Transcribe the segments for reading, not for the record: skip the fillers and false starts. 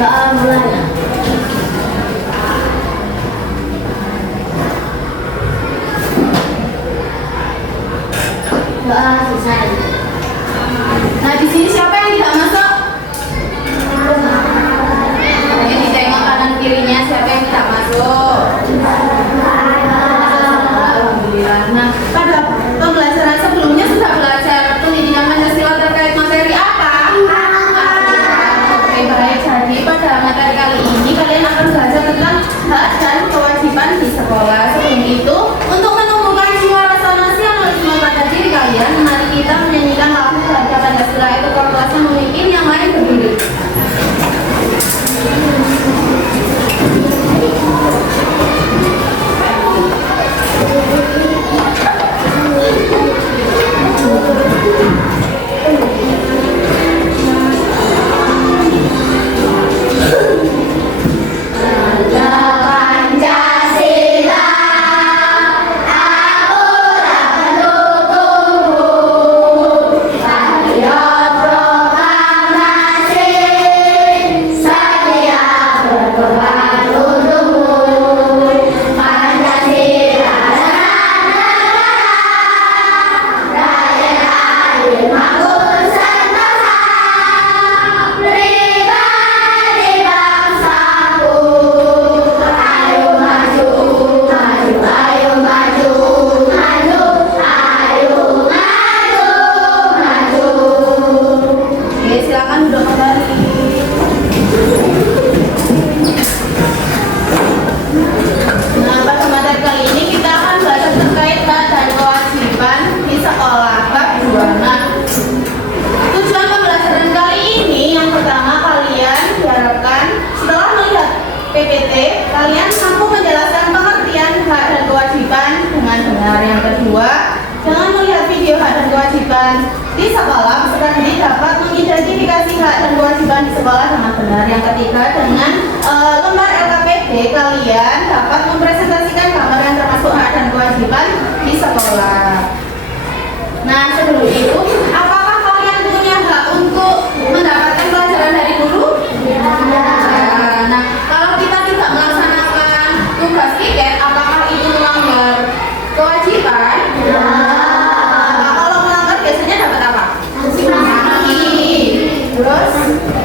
mulai. Selesai. Nah, di sini siapa yang tidak masuk? Ini ditengok kanan kirinya siapa yang tidak masuk. Alhamdulillah. Nah, pada pembelajaran sebelumnya sudah belajar pendidikan Pancasila terkait materi apa? Oke, baik. Jadi pada materi kali ini kalian akan belajar tentang hak dan kewajiban di sekolah. Sebelum itu, untuk menumbuhkan jiwa rasa nasionalisme pada diri kalian, mari kita menyanyikan lagu Harga Pancasila itu kelasnya memimpin yang lain berdiri. Kalian mampu menjelaskan pengertian hak dan kewajiban dengan benar. Yang kedua, dengan melihat video hak dan kewajiban di sekolah, peserta didik dapat mengidentifikasi hak dan kewajiban di sekolah dengan benar. Yang ketiga, dengan lembar LKPD, kalian dapat mempresentasikan gambaran termasuk hak dan kewajiban di sekolah. Nah, sebelum itu, apakah kalian punya hak untuk mendapatkan pelajaran dari guru? Nah, kalau kita tidak melaksanakan tugas tiket, apakah itu melanggar kewajiban? Nah, kalau melanggar biasanya dapat apa? Sanksi. Terus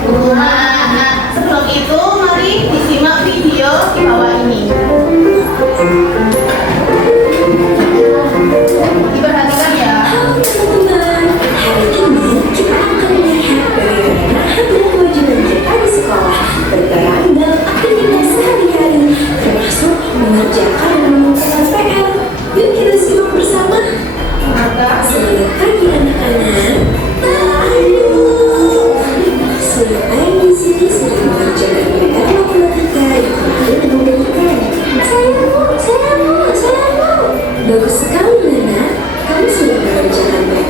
hukuman. Nah, sebelum itu mari disimak video di bawah ini. Diperhatikan ya. Teman-teman, hari ini kita akan melihat bagaimana hak dan kewajiban kita di sekolah berperan dalam aktivitas sehari-hari, termasuk mengerjakan dan mengumpulkan PR. Yuk kita simak bersama. Selamat pagi anak-anak. Ayo. Siapa yang di sini sedang mengerjakan PR matematika yang kemarin ibu berikan? Saya mau. Bagus sekali, Nana. Kamu sudah mengerjakan PR.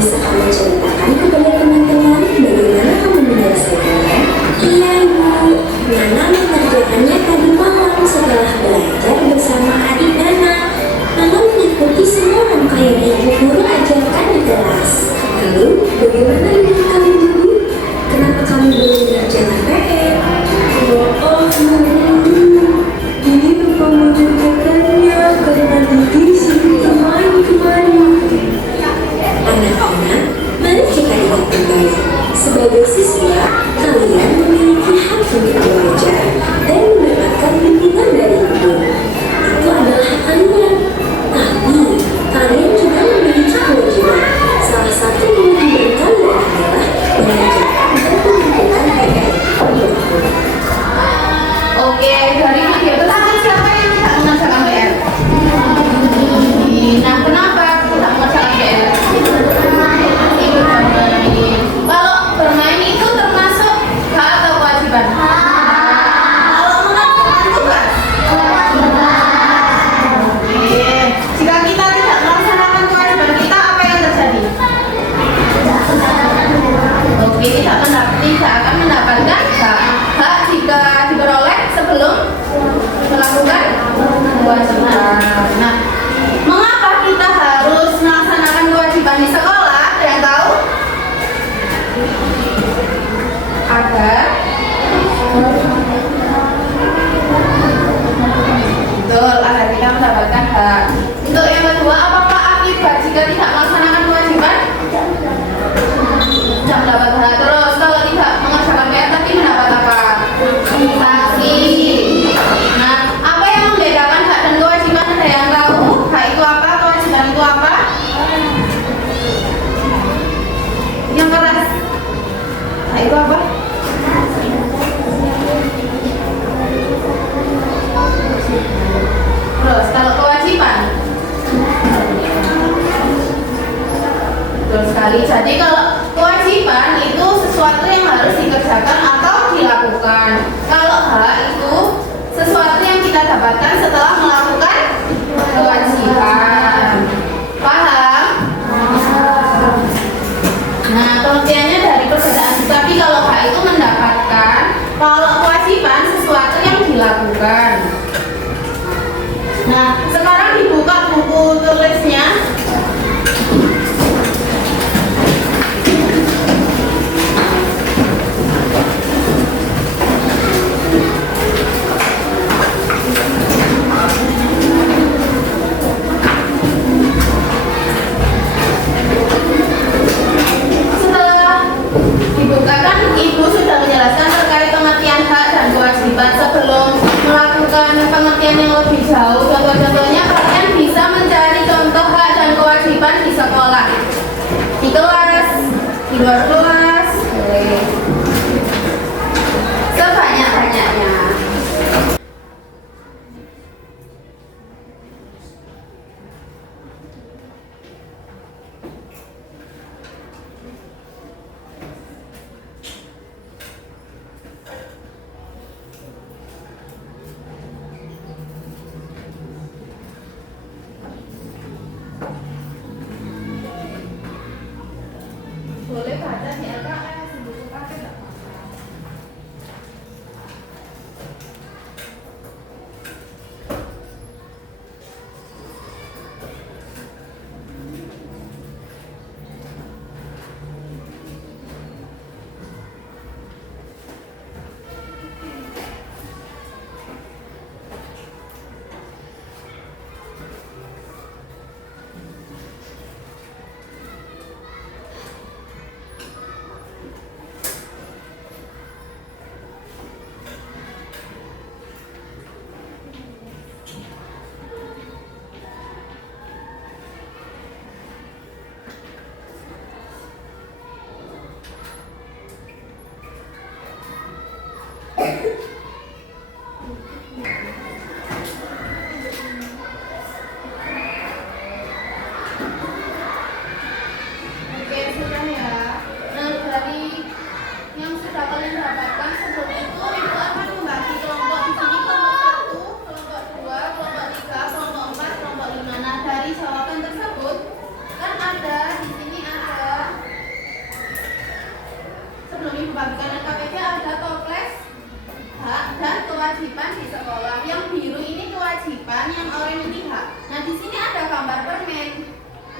Bisa kamu ceritakan kepada teman-teman bagaimana kamu menyelesaikannya? Iya, Ibu. Nana mengerjakannya tadi malam setelah belajar bersama adik Nana. Nana mengikuti semua rangkaian yang Ibu guru ajarkan di kelas. Lalu, bagaimana dengan kamu dulu? Kenapa kamu belum mengerjakan PR? Maaf, Nana. Ini lupa mengerjakannya karena Didi sibuk bermain kemarin. Anak-anak, mari kita ingat kembali. Sebagai siswa, kalian memiliki hak untuk belajar dan mendapatkan bimbingan dari guru. Itu adalah hak kalian. Tapi, kalian juga memiliki kewajiban. Salah satu kewajiban kalian adalah mengerjakan dan mengumpulkan PR. Oke, dari video tersebut siapa yang tidak mengerjakan PR? Nah, kenapa tidak mengerjakan PR? Kalau bermain itu termasuk hak atau kewajiban? Kalau mengerjakan tugas? Oke, jika kita tidak melaksanakan kewajiban kita, apa yang terjadi? Oke, tidak akan mendapatkan hak jika diperoleh sebelum melakukan kewajiban. Nah, mengapa kita harus melaksanakan kewajiban di sekolah? Ada yang tahu? Agar kedua, apakah akibat jika tidak melaksanakan kewajiban? Tidak mendapat pahala. Terus kalau tidak mengerjakan PR tadi mendapat apa? Sanksi. Nah, apa yang membedakan hak dan kewajiban? Ada yang tahu? Hak itu apa? Kewajiban itu apa? Yang keras. Hak itu apa? Terus kalau kewajiban, betul sekali. Jadi kalau kewajiban itu sesuatu yang harus dikerjakan atau dilakukan. Kalau hak itu sesuatu yang kita dapatkan setelah melakukan kewajiban. Paham? Nah, pengertiannya dari perbedaan. Tapi kalau hak itu mendapatkan, kalau kewajiban sesuatu yang dilakukan. Nah, sekarang dibuka buku tulisnya. Setelah dibukakan, Ibu sudah menjelaskan terkait pengertian hak dan kewajiban. Sebelum melakukan pengertian yang lebih jauh, contoh-contohnya kalian bisa mencari contoh hak dan kewajiban di sekolah, di kelas, di luar kelas, boleh sebanyak-banyaknya. Boleh baca di LKS, di buku paket nggak apa-apa. Oke, sudah ya. Nah, dari yang sudah kalian dapatkan sebelum itu, Ibu akan membagi kelompok di sini, kelompok 1, kelompok 2, kelompok 3, kelompok 4, kelompok 5. Nah, dari jawaban tersebut kan ada di sini ada, sebelum Ibu bagikan LKPD ada toples hak dan kewajiban di sekolah. Yang biru ini kewajiban, yang oranye ini hak. Nah, di sini ada gambar permen.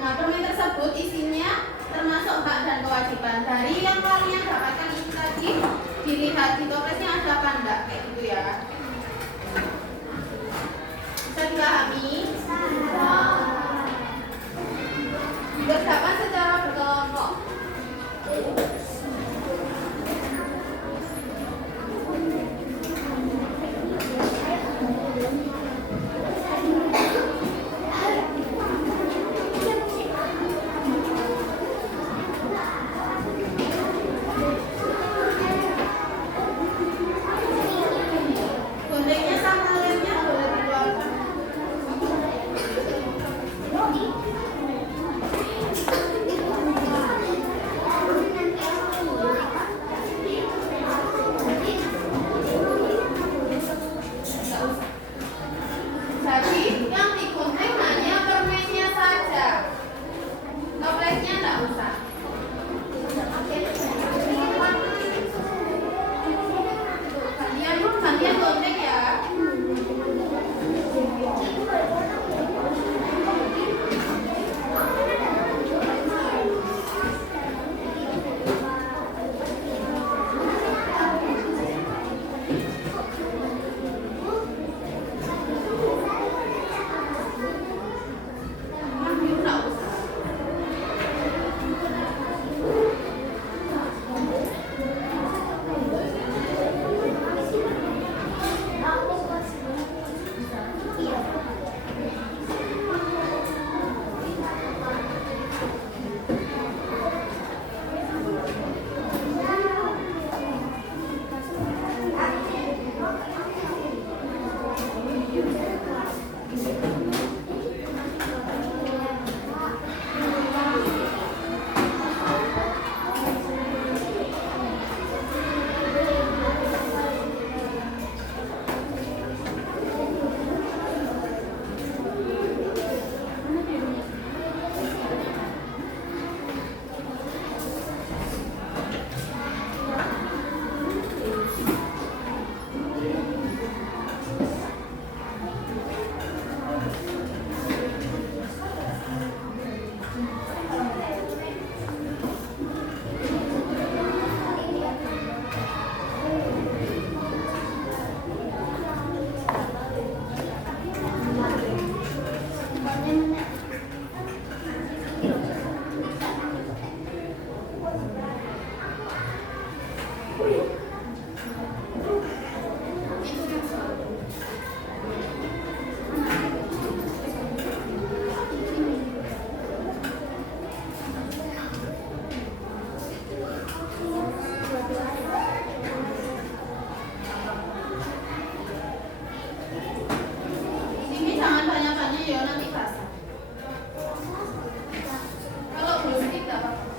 Nah, permen tersebut isinya termasuk hak dan kewajiban. Dari yang kalian dapatkan itu tadi, dilihat di toplesnya ada apa enggak, kayak gitu ya. Bisa dipahami? Dikerjakan secara berkelompok. Ini jangan banyak-banyak ya, nanti basah. Kalau belum stick nggak apa-apa.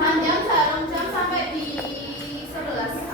Panjang jarum jam sampai di 11.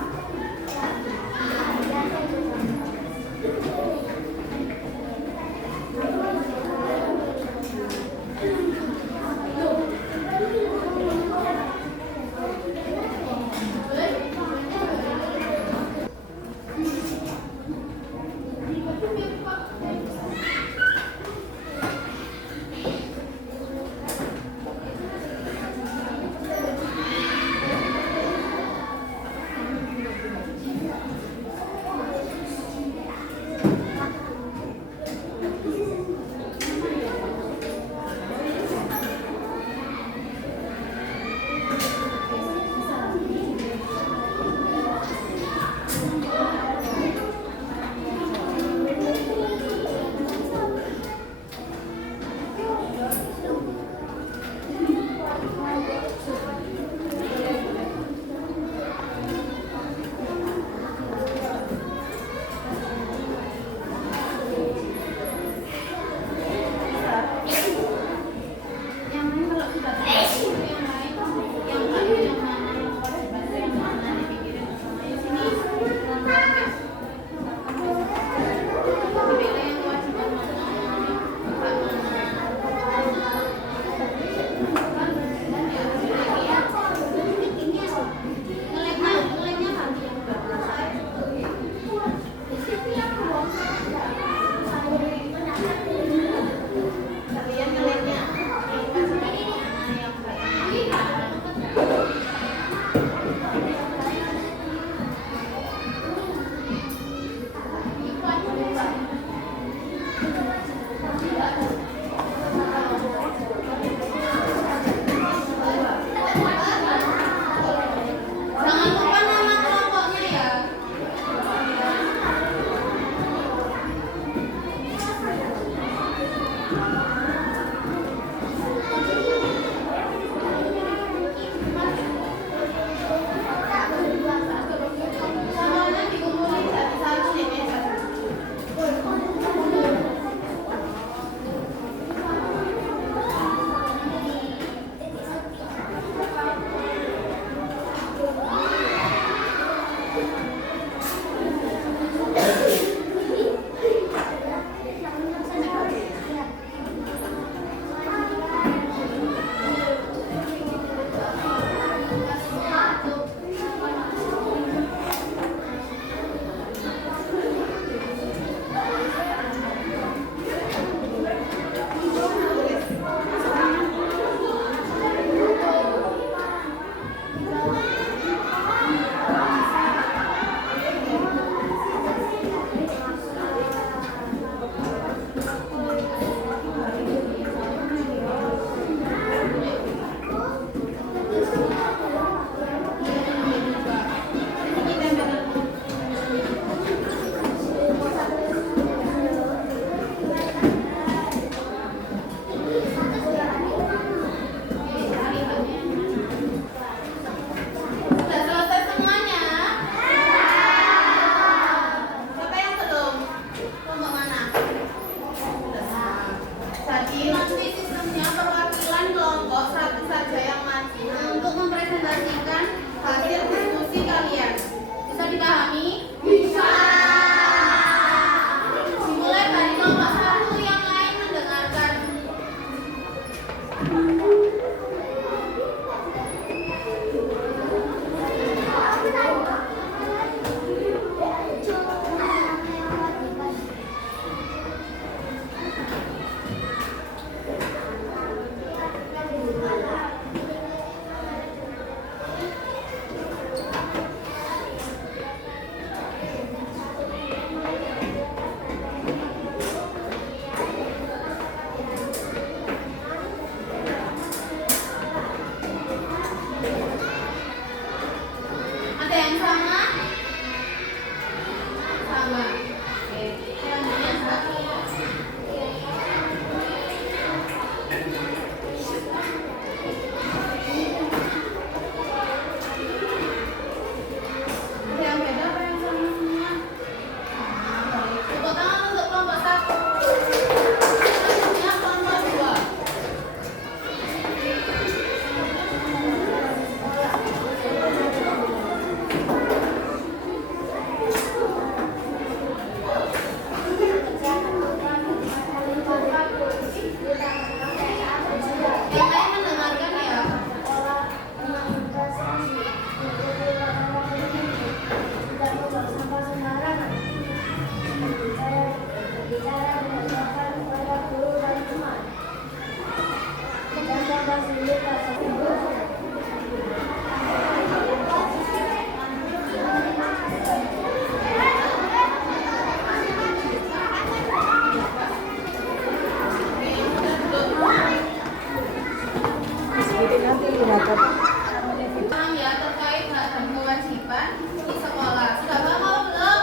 di sekolah. Sudah paham belum?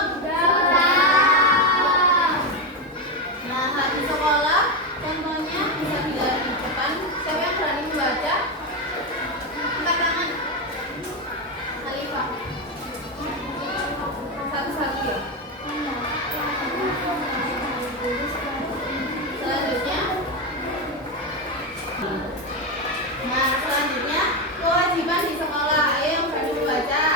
Nah, di sekolah contohnya bisa dilihat di depan. Siapa yang berani membaca? Angkat tangan. Alifah. Satu-satu ya. Selanjutnya. Nah, selanjutnya kewajiban di sekolah. Ayo yang berani membaca.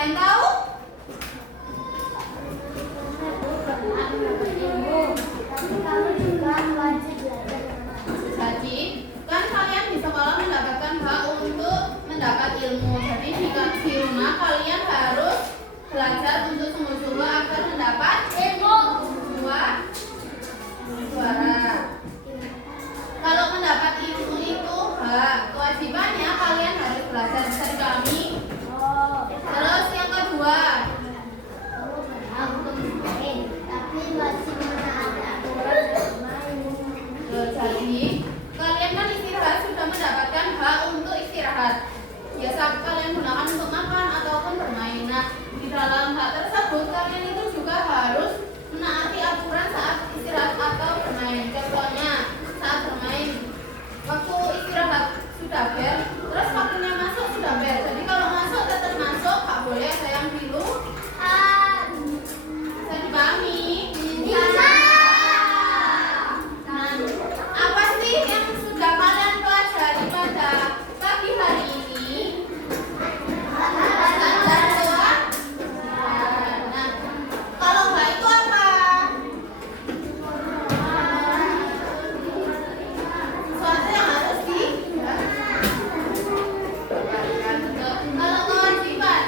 yang tahu? Jadi, kan kalian di sekolah mendapatkan hak untuk mendapat ilmu. Jadi di rumah kalian harus belajar untuk sungguh-sungguh agar mendapat ilmu. Suara. Kalau mendapat ilmu itu hak, kewajibannya kalian harus belajar dari kami. Terus yang kedua, jadi kalian kan istirahat sudah mendapatkan hak untuk istirahat. Biasa kalian gunakan untuk makan ataupun bermain. Nah, di dalam hak tersebut kalian itu juga harus menaati aturan saat istirahat atau bermain. Contohnya saat bermain, waktu istirahat sudah bel, terus waktunya masuk sudah bel. Jadi kalau masuk tetap masuk, nggak boleh ada yang biru. Bisa dipahami? Apa sih yang sudah kalian pelajari pada pagi hari ini? Standar doa. Nah, kalau nggak itu apa? Sesuatu yang harus di. Kalau kewajiban.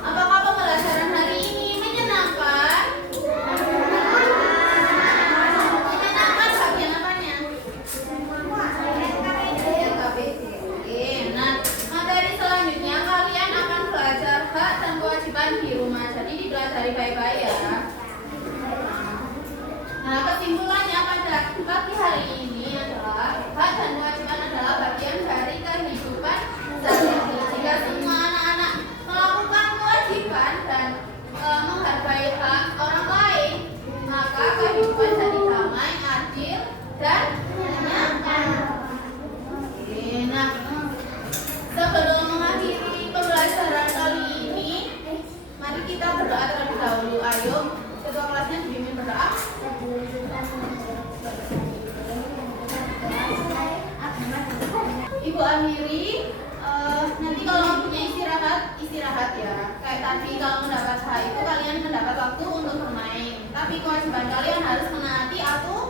Apakah pembelajaran hari ini menyenangkan? Menyenangkan bagian apanya? Bagian KBG. Oke, nah materi selanjutnya kalian akan belajar hak dan kewajiban di rumah. Jadi dipelajari baik-baik ya. Nah, kesimpulannya pada pagi hari ini adalah hak dan kewajiban adalah bagian dari kehidupan sehari-hari. Jika semua anak-anak melakukan kewajiban dan menghargai hak orang lain, maka kehidupan jadi damai, adil, dan menyenangkan. Oke, nah sebelum mengakhiri pembelajaran kali ini, mari kita berdoa terlebih dahulu. Ayo, ketua kelasnya dibimbing berdoa. Ibu akhiri, nanti kalau punya istirahat ya. Kayak tadi kalau mendapat hak itu kalian mendapat waktu untuk bermain. Tapi kewajiban kalian harus menaati aturan.